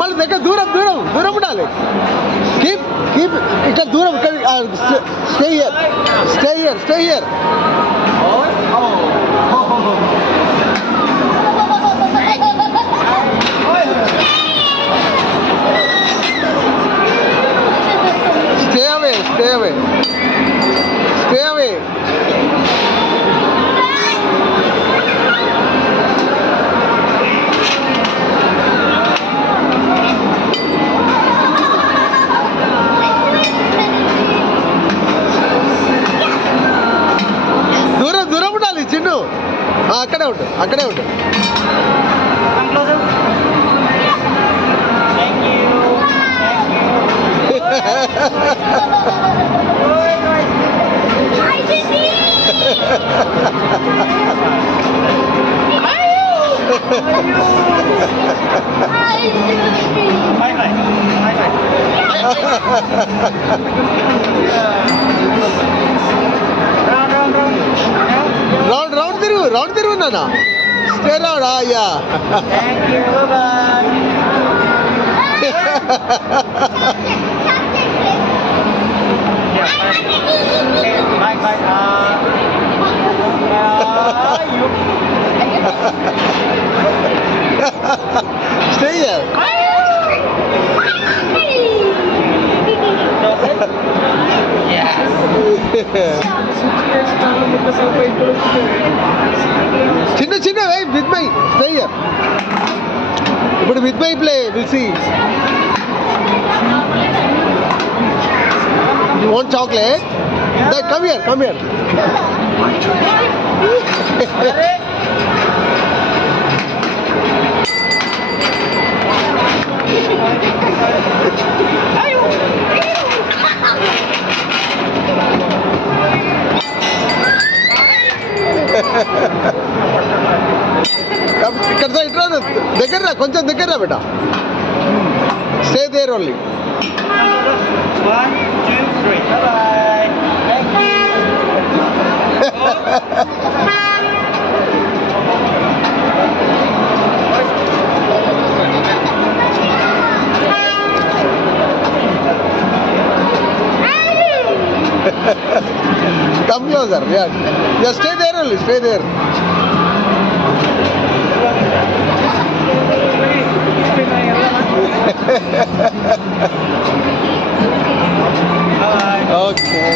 మళ్ళీ దగ్గర దూరం దూరం దూరం ఉండాలి. కీప్ కీప్ ఇక్కడ దూరం ఇక్కడ stay here stay here stay here. Stay away, stay away. Stay away. దూరం దూరం ఉండాలి చిన్ను. అక్కడే ఉండు అక్కడే ఉండు. రౌండ్ తిరుగు నాన్న. Stay round. అయ్యా stay here. చిన్న చిన్న విత్ మై stay here. ఇప్పుడు with my play will see. You want chocolate? Then come here, come here. ఇక్కడ ఇట్లా దగ్గర కొంచెం దగ్గర బేటా. Stay there only. 1, 2, 3. Bye-bye. Thank you. Come closer. Yeah. Just stay there only. Stay there. Bye. Okay.